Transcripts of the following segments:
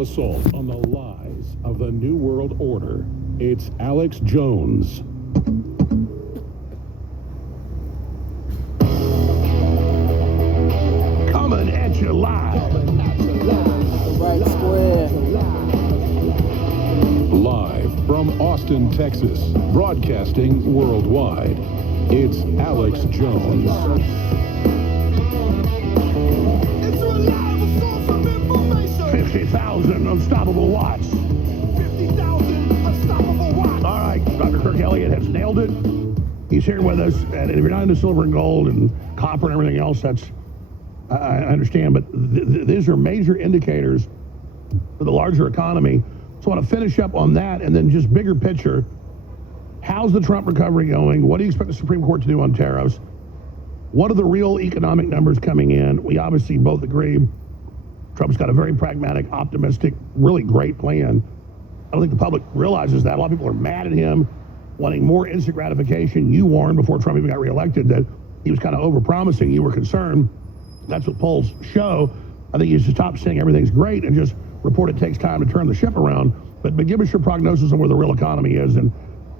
Assault on the lies of the New World Order. It's Alex Jones. Coming at you live. Right square. Live from Austin, Texas. Broadcasting worldwide. It's Alex Jones. 50,000 unstoppable watts. 50,000 unstoppable watts. All right, Dr. Kirk Elliott has nailed it. He's here with us, and if you're not into silver and gold and copper and everything else, that's I understand, but these are major indicators for the larger economy. So I want to finish up on that, and then just bigger picture. How's the Trump recovery going? What do you expect the Supreme Court to do on tariffs? What are the real economic numbers coming in? We obviously both agree Trump's got a very pragmatic, optimistic, really great plan. I don't think the public realizes that. A lot of people are mad at him, wanting more instant gratification. You warned before Trump even got reelected that he was kind of over-promising. You were concerned. That's what polls show. I think you should stop saying everything's great and just report it takes time to turn the ship around. But give us your prognosis on where the real economy is and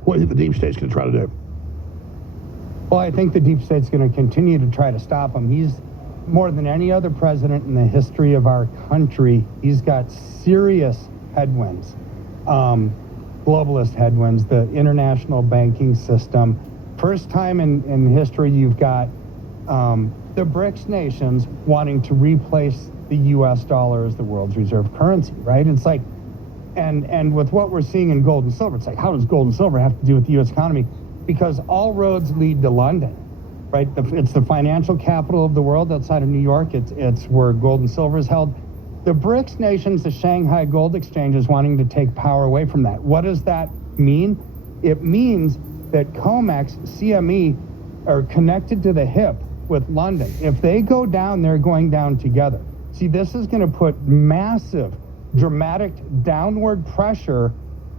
what the deep state's going to try to do. Well, I think the deep state's going to continue to try to stop him. He's, more than any other president in the history of our country, he's got serious headwinds, globalist headwinds, the international banking system. First time in history you've got the BRICS nations wanting to replace the U.S. dollar as the world's reserve currency, right? It's like, and with what we're seeing in gold and silver, it's like, how does gold and silver have to do with the U.S. economy? Because all roads lead to London, right? It's the financial capital of the world outside of New York. It's where gold and silver is held. The BRICS nations, the Shanghai Gold Exchange, is wanting to take power away from that. What does that mean? It means that COMEX, CME, are connected to the hip with London. If they go down, they're going down together. See, this is going to put massive, dramatic downward pressure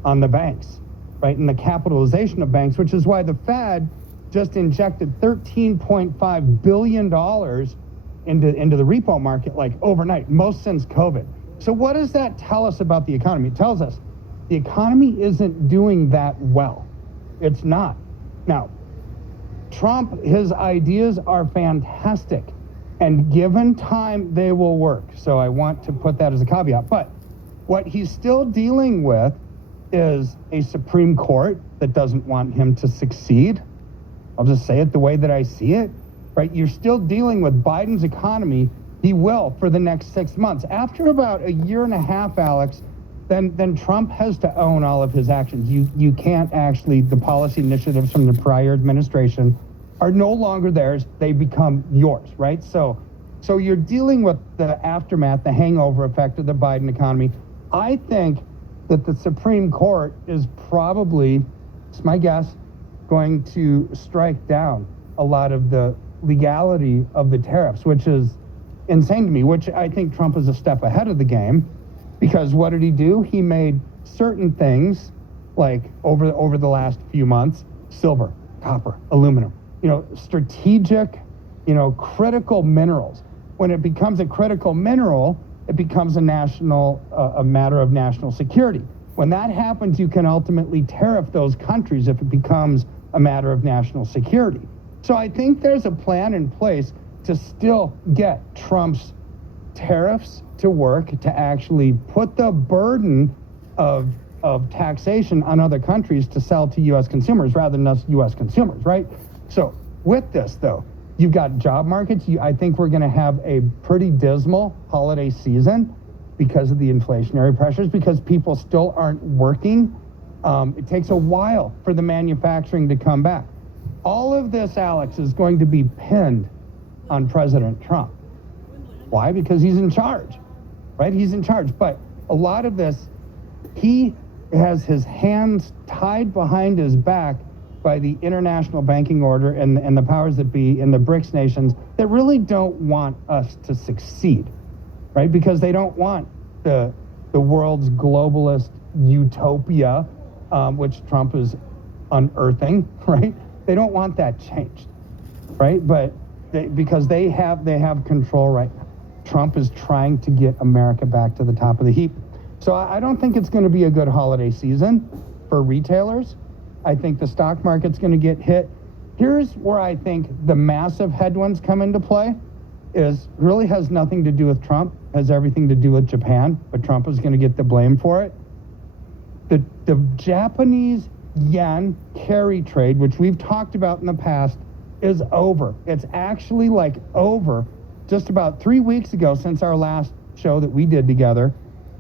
on the banks, right, and the capitalization of banks, which is why the Fed just injected $13.5 billion into the repo market, like overnight, most since COVID. So what does that tell us about the economy? It tells us the economy isn't doing that well. It's not. Now, Trump, his ideas are fantastic, and given time, they will work. So I want to put that as a caveat. But what he's still dealing with is a Supreme Court that doesn't want him to succeed. I'll just say it the way that I see it, right? You're still dealing with Biden's economy. He will for the next 6 months. After about a year and a half, Alex, then Trump has to own all of his actions. You can't actually, the policy initiatives from the prior administration are no longer theirs. They become yours, right? So you're dealing with the aftermath, the hangover effect of the Biden economy. I think that the Supreme Court is probably, it's my guess, going to strike down a lot of the legality of the tariffs, which is insane to me, which I think Trump is a step ahead of the game, because what did he do? He made certain things, like over the last few months, silver, copper, aluminum, strategic, critical minerals. When it becomes a critical mineral, it becomes a matter of national security. When that happens, you can ultimately tariff those countries if it becomes a matter of national security. So I think there's a plan in place to still get Trump's tariffs to work, to actually put the burden of taxation on other countries to sell to U.S. consumers rather than us U.S. consumers, right? So with this, though, you've got job markets. I think we're going to have a pretty dismal holiday season because of the inflationary pressures, because people still aren't working. It takes a while for the manufacturing to come back. All of this, Alex, is going to be pinned on President Trump. Why? Because he's in charge, right? He's in charge. But a lot of this, he has his hands tied behind his back by the international banking order and the powers that be in the BRICS nations that really don't want us to succeed, right? Because they don't want the world's globalist utopia, which Trump is unearthing, right? They don't want that changed, right? But because they have control right now. Trump is trying to get America back to the top of the heap. So I don't think it's going to be a good holiday season for retailers. I think the stock market's going to get hit. Here's where I think the massive headwinds come into play. Is really has nothing to do with Trump, has everything to do with Japan, but Trump is going to get the blame for it. The Japanese yen carry trade, which we've talked about in the past, is over. It's actually like over. Just about 3 weeks ago, since our last show that we did together,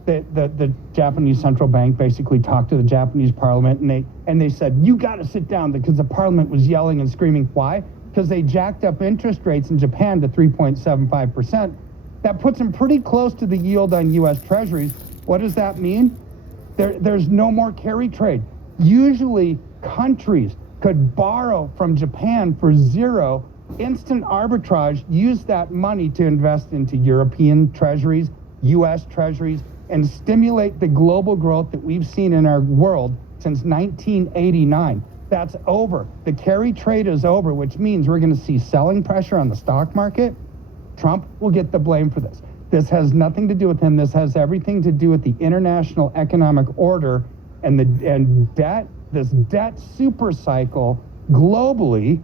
the Japanese central bank basically talked to the Japanese parliament, and they said, you got to sit down, because the parliament was yelling and screaming. Why? Because they jacked up interest rates in Japan to 3.75%. That puts them pretty close to the yield on U.S. Treasuries. What does that mean? There's no more carry trade. Usually, countries could borrow from Japan for zero, instant arbitrage, use that money to invest into European treasuries, U.S. treasuries, and stimulate the global growth that we've seen in our world since 1989. That's over. The carry trade is over, which means we're going to see selling pressure on the stock market. Trump will get the blame for this. This has nothing to do with him. This has everything to do with the international economic order and debt, this debt super cycle globally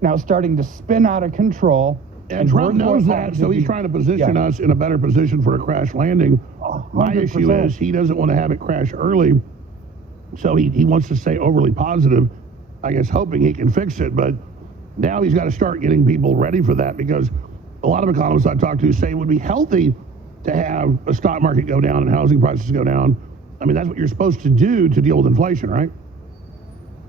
now starting to spin out of control. And Trump knows that, so he's trying to position us in a better position for a crash landing. 100%. My issue is he doesn't want to have it crash early, so he wants to stay overly positive, I guess, hoping he can fix it. But now he's got to start getting people ready for that, because a lot of economists I talk to say it would be healthy to have a stock market go down and housing prices go down. I mean, that's what you're supposed to do to deal with inflation, right?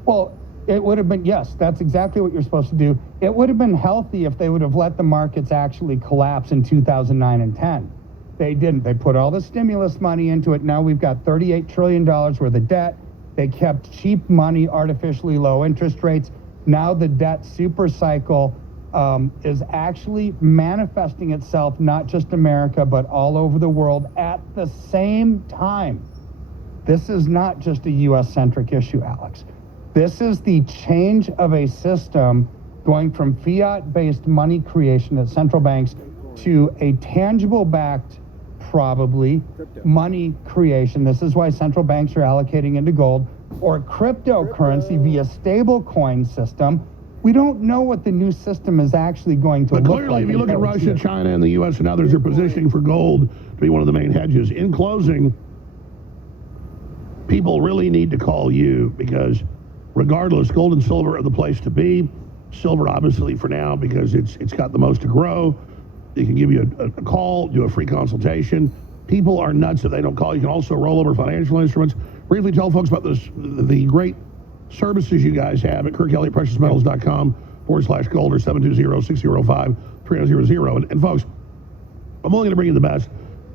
Well, it would have been, yes, that's exactly what you're supposed to do. It would have been healthy if they would have let the markets actually collapse in 2009 and 10. They didn't. They put all the stimulus money into it. Now we've got $38 trillion worth of debt. They kept cheap money, artificially low interest rates. Now the debt super cycle is actually manifesting itself, not just America, but all over the world at the same time. This is not just a U.S.-centric issue, Alex. This is the change of a system going from fiat-based money creation at central banks to a tangible-backed, probably, money creation. This is why central banks are allocating into gold or cryptocurrency via stablecoin system. We don't know what the new system is actually going to look like. But clearly, if you look at Russia, China, and the U.S. and others are positioning for gold to be one of the main hedges. In closing, people really need to call you, because regardless, gold and silver are the place to be. Silver, obviously, for now, because it's got the most to grow. They can give you a call, do a free consultation. People are nuts if they don't call. You can also roll over financial instruments. Briefly tell folks about the great services you guys have at KirkElliottPreciousMetals.com/gold or 720-605-3000. And folks, I'm only going to bring you the best.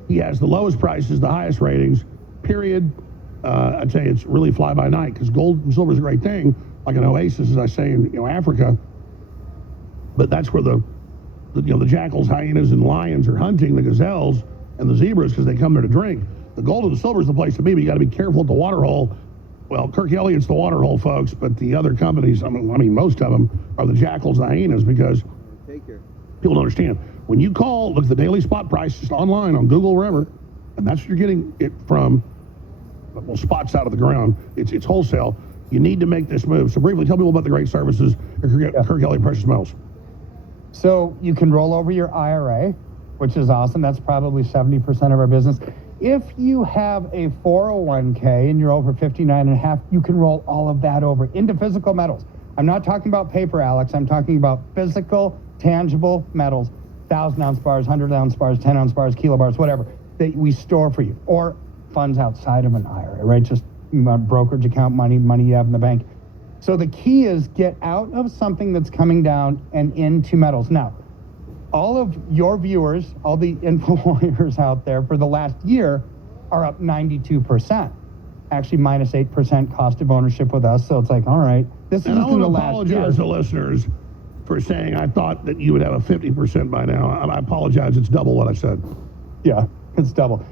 He has the lowest prices, the highest ratings, period. I'd say it's really fly by night, because gold and silver is a great thing, like an oasis, as I say, in Africa. But that's where the jackals, hyenas, and lions are hunting the gazelles and the zebras, because they come there to drink. The gold and the silver is the place to be, but you got to be careful at the water hole. Well, Kirk Elliott's the water hole, folks, but the other companies, I mean, most of them are the jackals, the hyenas, because people don't understand. When you call, look at the daily spot price just online on Google, wherever, and that's what you're getting it from. Well, spots out of the ground. It's wholesale. You need to make this move. So briefly, tell people about the great services at Kirk Elliott Precious Metals. So you can roll over your IRA, which is awesome. That's probably 70% of our business. If you have a 401k and you're over 59 and a half, you can roll all of that over into physical metals. I'm not talking about paper, Alex. I'm talking about physical, tangible metals, 1,000-ounce bars, 100-ounce bars, 10-ounce bars, kilo bars, whatever, that we store for you. Or funds outside of an IRA, right? Just brokerage account money you have in the bank. So the key is get out of something that's coming down and into metals. Now, all of your viewers, all the info warriors out there for the last year are up 92%. Actually, minus 8% cost of ownership with us. So it's like, all right, this is and just I in want the to last apologize year. to listeners for saying I thought that you would have a 50% by now. I apologize. It's double what I said. Yeah, it's double.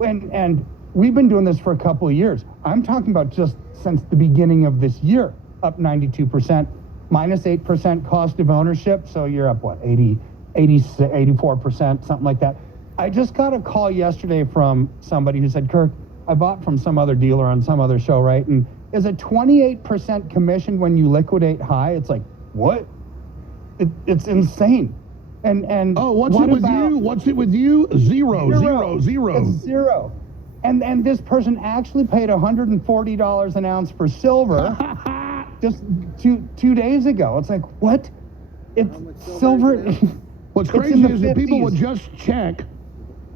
And we've been doing this for a couple of years. I'm talking about just since the beginning of this year, up 92%, minus 8% cost of ownership. So you're up, what, 84%, something like that. I just got a call yesterday from somebody who said, Kirk, I bought from some other dealer on some other show, right? And is it 28% commission when you liquidate high? It's like, what? It's insane. And Oh, what's it with you? What's it with you? Zero. It's zero. And this person actually paid $140 an ounce for silver just two days ago. It's like, what? It's silver. What's crazy is that people would just check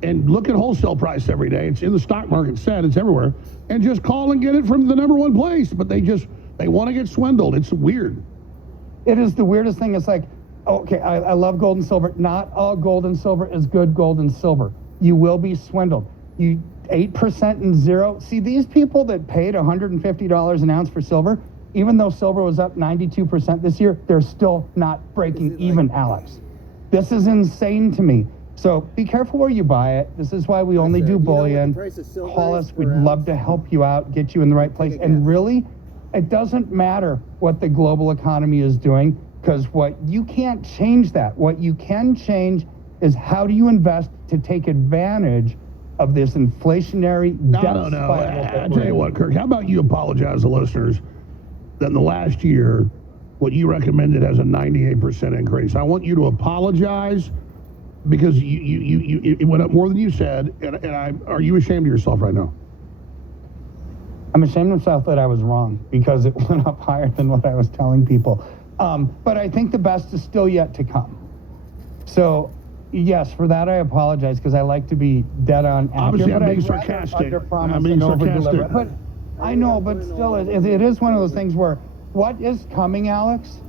and look at wholesale price every day. It's in the stock market set, it's everywhere, and just call and get it from the number one place. But they want to get swindled. It's weird. It is the weirdest thing. It's like, okay, I love gold and silver. Not all gold and silver is good gold and silver. You will be swindled. 8% and zero. See, these people that paid $150 an ounce for silver, even though silver was up 92% this year, they're still not breaking even, Alex. This is insane to me. So be careful where you buy it. This is why we only do bullion. Call us. We'd love to help you out, get you in the right place. And really, it doesn't matter what the global economy is doing, because what you can't change that. What you can change is how do you invest to take advantage of this inflationary debt spiral. I'll tell you what, Kirk, how about you apologize to listeners that in the last year, what you recommended as a 98% increase. I want you to apologize because it went up more than you said, and are you ashamed of yourself right now? I'm ashamed of myself that I was wrong because it went up higher than what I was telling people. But I think the best is still yet to come. So, yes, for that I apologize because I like to be dead on accurate. Obviously, but I'm being I'd rather sarcastic. underpromise I'm being and sarcastic. overdeliver. But I know, but still, it is one of those things where what is coming, Alex,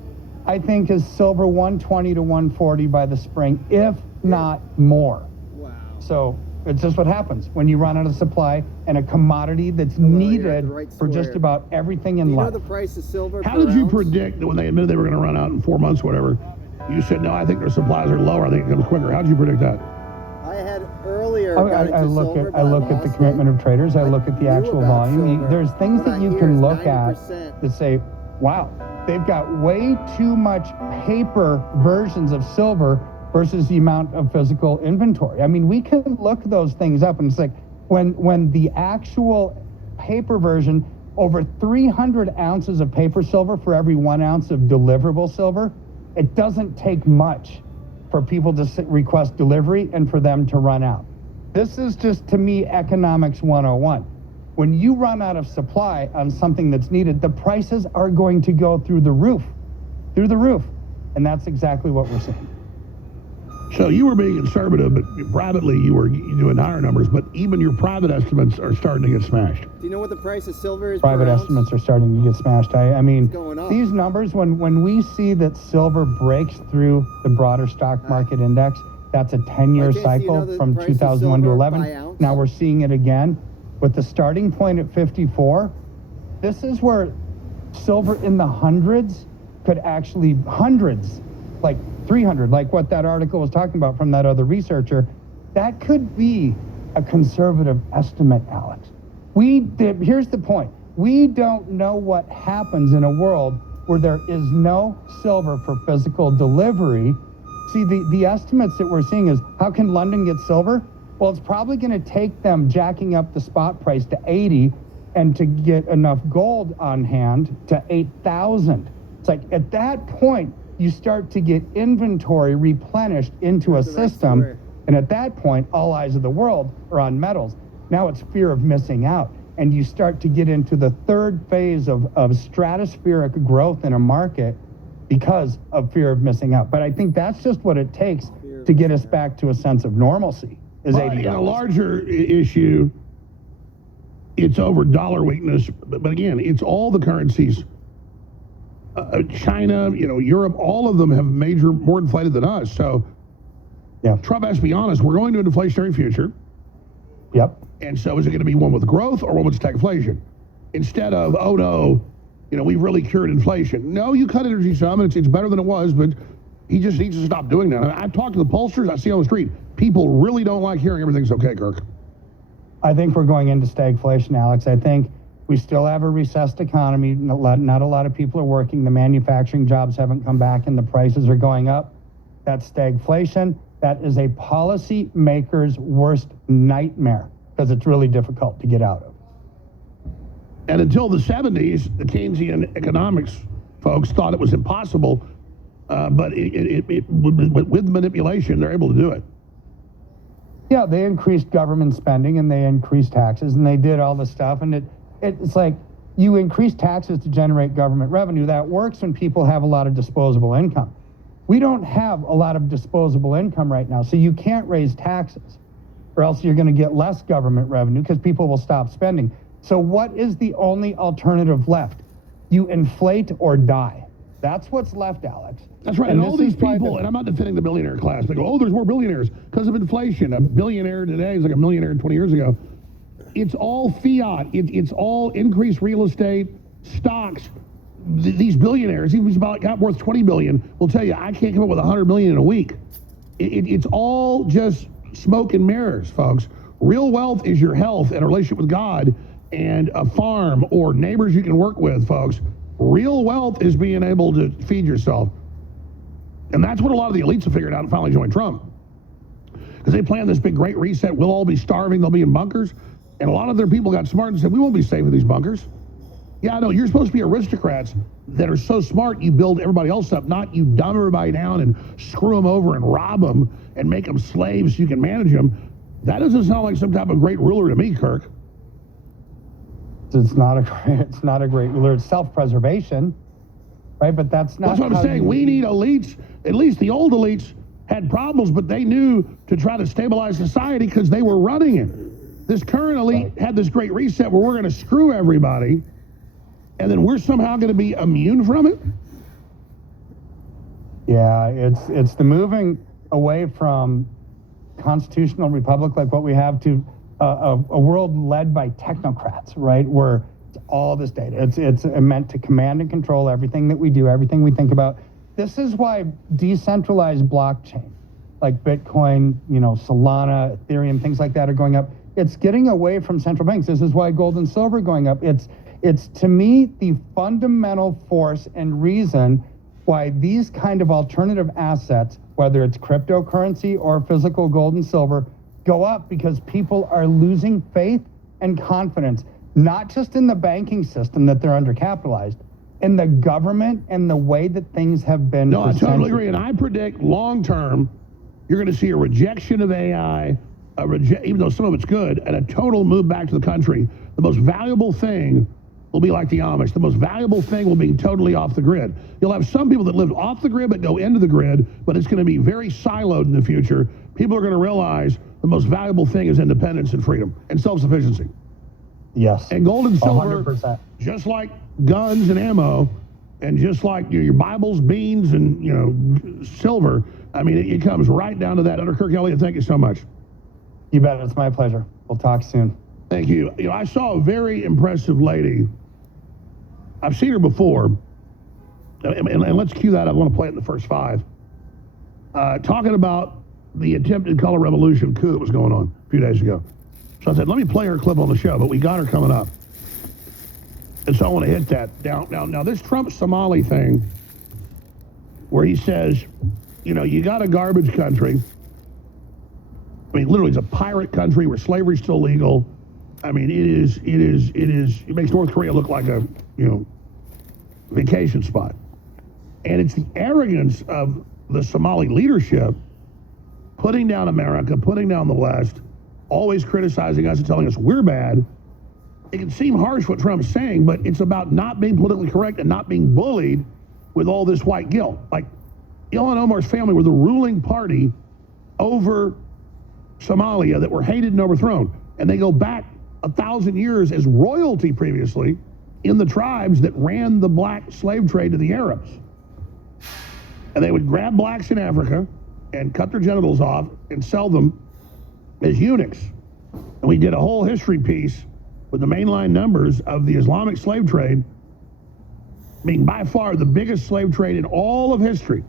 I think is silver 120 to 140 by the spring, if not more. Wow. So it's just what happens when you run out of supply and a commodity that's needed for just about everything in Do you life. know the price of silver? How per did you ounce? predict that when they admitted they were going to run out in 4 months, whatever? You said, no, I think their supplies are lower. I think it comes quicker. How did you predict that? I had earlier. I look at the commitment of traders. I look at the actual volume. There's things that you can look at that say, wow, they've got way too much paper versions of silver versus the amount of physical inventory. I mean, we can look those things up, and it's like when the actual paper version, over 300 ounces of paper silver for every 1 ounce of deliverable silver, it doesn't take much for people to request delivery and for them to run out. This is just, to me, economics 101. When you run out of supply on something that's needed, the prices are going to go through the roof. And that's exactly what we're seeing. So you were being conservative, but privately you were doing higher numbers, but even your private estimates are starting to get smashed. Do you know what the price of silver is? Private per ounce? estimates are starting to get smashed. I mean, going up. these numbers, when we see that silver breaks through the broader stock market index, that's a 10-year Okay, so you cycle know the from price of 2001 to silver 11. by ounce? Now we're seeing it again. With the starting point at 54, this is where silver in the hundreds could actually, hundreds, like 300, like what that article was talking about from that other researcher, that could be a conservative estimate, Alex. Here's the point. We don't know what happens in a world where there is no silver for physical delivery. See, the estimates that we're seeing is, how can London get silver? Well, it's probably going to take them jacking up the spot price to 80 and to get enough gold on hand to 8,000. It's like, at that point, you start to get inventory replenished into a system. And at that point, all eyes of the world are on metals. Now it's fear of missing out. And you start to get into the third phase of stratospheric growth in a market because of fear of missing out. But I think that's just what it takes to get us back to a sense of normalcy. Is But in a larger issue, it's over dollar weakness. But again, it's all the currencies. China, Europe, all of them have more inflated than us. So yeah. Trump has to be honest. We're going to an inflationary future. Yep. And so is it going to be one with growth or one with stagflation? Instead of, oh no, we've really cured inflation. No, you cut energy some, and it's better than it was, but he just needs to stop doing that. I've talked to the pollsters I see on the street. People really don't like hearing everything's okay, Kirk. I think we're going into stagflation, Alex. I think we still have a recessed economy. Not a lot of people are working. The manufacturing jobs haven't come back and the prices are going up. That's stagflation. That is a policy maker's worst nightmare because it's really difficult to get out of. And until the 70s, the Keynesian economics folks thought it was impossible, but with manipulation, they're able to do it. Yeah, they increased government spending and they increased taxes and they did all this stuff. And it's like you increase taxes to generate government revenue. That works when people have a lot of disposable income. We don't have a lot of disposable income right now, so you can't raise taxes or else you're going to get less government revenue because people will stop spending. So what is the only alternative left? You inflate or die. That's what's left, Alex. That's right. And all these people, and I'm not defending the billionaire class, they go, oh, there's more billionaires because of inflation. A billionaire today is like a millionaire 20 years ago. It's all fiat. It's all increased real estate, stocks. These billionaires, even if he's got worth 20 billion, will tell you, I can't come up with 100 million in a week. It's all just smoke and mirrors, folks. Real wealth is your health and a relationship with God and a farm or neighbors you can work with, folks. Real wealth is being able to feed yourself. And that's what a lot of the elites have figured out and finally joined Trump. Because they planned this big great reset. We'll all be starving. They'll be in bunkers. And a lot of their people got smart and said, we won't be safe in these bunkers. Yeah, I know. You're supposed to be aristocrats that are so smart you build everybody else up, not you dumb everybody down and screw them over and rob them and make them slaves so you can manage them. That doesn't sound like some type of great ruler to me, Kirk. It's not a great ruler. It's self-preservation, right? But that's not. That's what I'm saying. We need elites. At least the old elites had problems, but they knew to try to stabilize society because they were running it. This current elite had this great reset where we're going to screw everybody, and then we're somehow going to be immune from it. Yeah, it's the moving away from constitutional republic like what we have to a world led by technocrats, right? Where it's all this data. It's meant to command and control everything that we do, everything we think about. This is why decentralized blockchain, like Bitcoin, Solana, Ethereum, things like that are going up. It's getting away from central banks. This is why gold and silver are going up. It's to me the fundamental force and reason why these kind of alternative assets, whether it's cryptocurrency or physical gold and silver, go up because people are losing faith and confidence, not just in the banking system that they're undercapitalized, in the government and the way that things have been. No, I totally agree. And I predict long term, you're going to see a rejection of AI, even though some of it's good, and a total move back to the country. The most valuable thing will be like the Amish. The most valuable thing will be totally off the grid. You'll have some people that live off the grid but go into the grid, but it's going to be very siloed in the future. People are going to realize the most valuable thing is independence and freedom and self-sufficiency. Yes. And gold and silver, 100%. just like guns and ammo, and just like your Bibles, beans, and silver, I mean, it comes right down to that. Under Kirk Elliott, thank you so much. You bet. It's my pleasure. We'll talk soon. Thank you. I saw a very impressive lady. I've seen her before, and let's cue that up. I want to play it in the first 5. Talking about the attempted color revolution coup that was going on a few days ago. So I said, let me play her clip on the show, but we got her coming up. And so I want to hit that. Now this Trump Somali thing, where he says, you got a garbage country. I mean, literally, it's a pirate country where slavery's still legal. I mean, it makes North Korea look like a, vacation spot. And it's the arrogance of the Somali leadership putting down America, putting down the West, always criticizing us and telling us we're bad. It can seem harsh what Trump's saying, but it's about not being politically correct and not being bullied with all this white guilt. Like, Ilhan Omar's family were the ruling party over Somalia that were hated and overthrown. And they go back 1,000 years as royalty previously in the tribes that ran the black slave trade to the Arabs. And they would grab blacks in Africa and cut their genitals off and sell them as eunuchs. And we did a whole history piece with the mainline numbers of the Islamic slave trade being by far the biggest slave trade in all of history.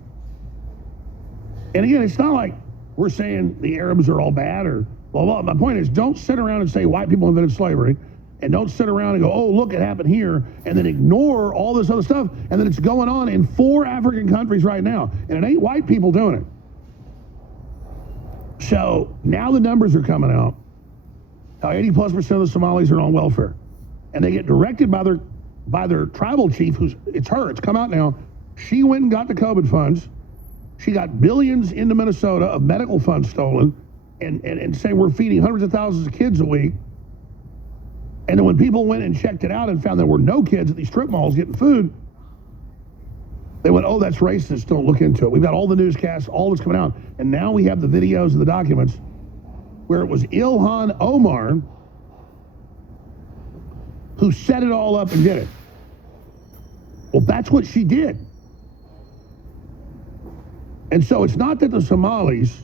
And again, it's not like we're saying the Arabs are all bad or blah, blah. My point is, don't sit around and say white people invented slavery, and don't sit around and go, oh, look, it happened here, and then ignore all this other stuff, and then it's going on in 4 African countries right now, and it ain't white people doing it. So now the numbers are coming out. How 80+% of the Somalis are on welfare. And they get directed by their tribal chief, it's come out now. She went and got the COVID funds. She got billions into Minnesota of medical funds stolen and saying we're feeding hundreds of thousands of kids a week. And then when people went and checked it out and found there were no kids at these strip malls getting food, they went, oh, that's racist, don't look into it. We've got all the newscasts, all that's coming out. And now we have the videos and the documents where it was Ilhan Omar who set it all up and did it. Well, that's what she did. And so it's not that the Somalis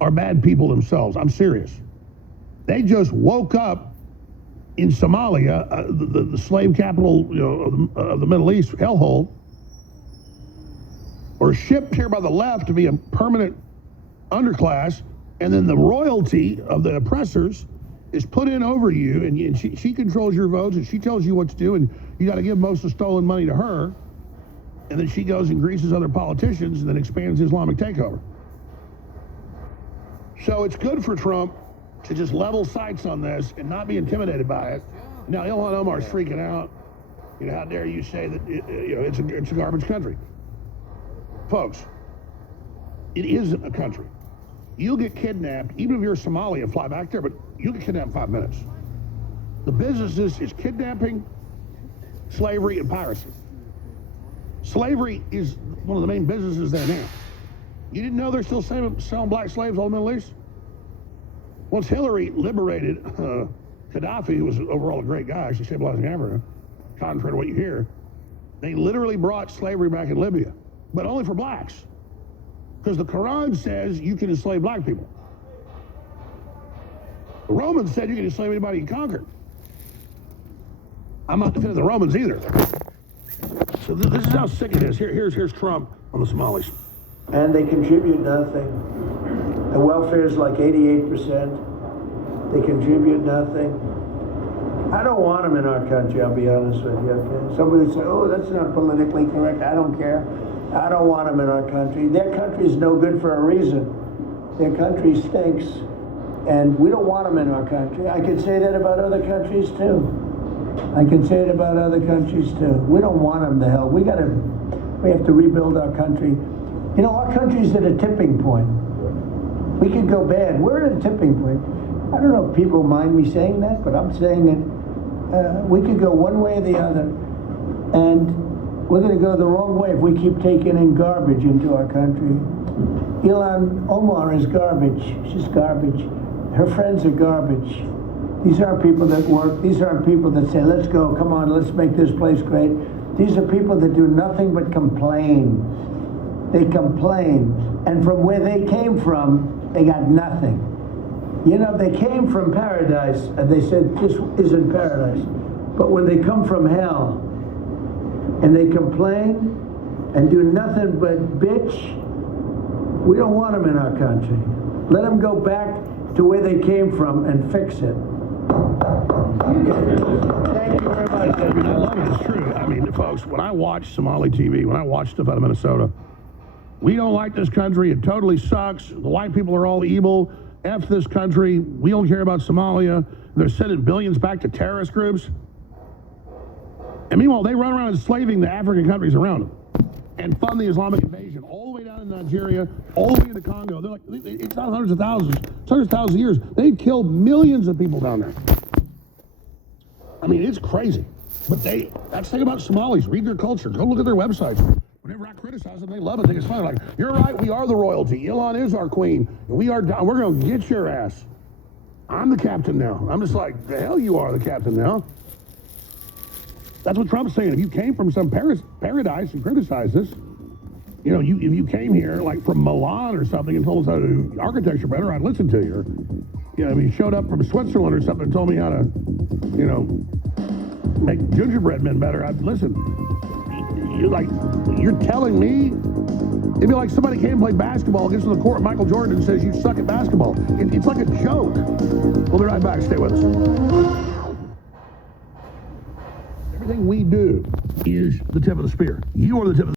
are bad people themselves. I'm serious. They just woke up in Somalia, the slave capital, of the Middle East hellhole, or shipped here by the left to be a permanent underclass, and then the royalty of the oppressors is put in over you, and she controls your votes, and she tells you what to do, and you got to give most of the stolen money to her, and then she goes and greases other politicians and then expands the Islamic takeover. So it's good for Trump to just level sights on this and not be intimidated by it. Now Ilhan Omar's freaking out. How dare you say that it's a garbage country? Folks, it isn't a country. You'll get kidnapped, even if you're a Somali and fly back there, but you'll get kidnapped in 5 minutes. The business is kidnapping, slavery, and piracy. Slavery is one of the main businesses there now. You didn't know they're still selling black slaves all over the Middle East? Once Hillary liberated Gaddafi, who was overall a great guy, actually stabilizing Africa, contrary to what you hear, they literally brought slavery back in Libya, but only for blacks. Because the Quran says you can enslave black people. The Romans said you can enslave anybody you conquer. I'm not defending the Romans either. So this is how sick it is. Here's Trump on the Somalis. And they contribute nothing. The welfare is like 88%. They contribute nothing. I don't want them in our country, I'll be honest with you, okay? Somebody would say, oh, that's not politically correct. I don't care. I don't want them in our country. Their country is no good for a reason. Their country stinks, and we don't want them in our country. I could say that about other countries, too. I can say it about other countries, too. We don't want them to hell. We have to rebuild our country. Our country's at a tipping point. We could go bad. We're at a tipping point. I don't know if people mind me saying that, but I'm saying it. We could go one way or the other, and we're going to go the wrong way if we keep taking in garbage into our country. Ilhan Omar is garbage. She's garbage. Her friends are garbage. These aren't people that work. These aren't people that say, let's go, come on, let's make this place great. These are people that do nothing but complain. They complain. And from where they came from, they got nothing. They came from paradise, and they said, this isn't paradise. But when they come from hell, and they complain, and do nothing but bitch, we don't want them in our country. Let them go back to where they came from and fix it. Thank you very much. I love it. It's true. Folks, when I watch Somali TV, when I watch stuff out of Minnesota, we don't like this country. It totally sucks. The white people are all evil. F this country. We don't care about Somalia. They're sending billions back to terrorist groups. And meanwhile, they run around enslaving the African countries around them and fund the Islamic invasion all the way down to Nigeria, all the way into Congo. They're like, it's not hundreds of thousands, it's hundreds of thousands of years. They've killed millions of people down there. It's crazy. But that's the thing about Somalis. Read their culture. Go look at their websites. Whenever I criticize them, they love it. They think it's funny. Like, you're right, we are the royalty. Ilhan is our queen. And we're going to get your ass. I'm the captain now. I'm just like, the hell you are the captain now. That's what Trump's saying. If you came from some paradise and criticized this, if you came here like from Milan or something and told us how to do architecture better, I'd listen to you. Or, if you showed up from Switzerland or something and told me how to, make gingerbread men better, I'd listen. You're telling me? It'd be like somebody came and played basketball, gets to the court, Michael Jordan, and says, you suck at basketball. It's like a joke. We'll be right back. Stay with us. Everything we do is the tip of the spear. You are the tip of the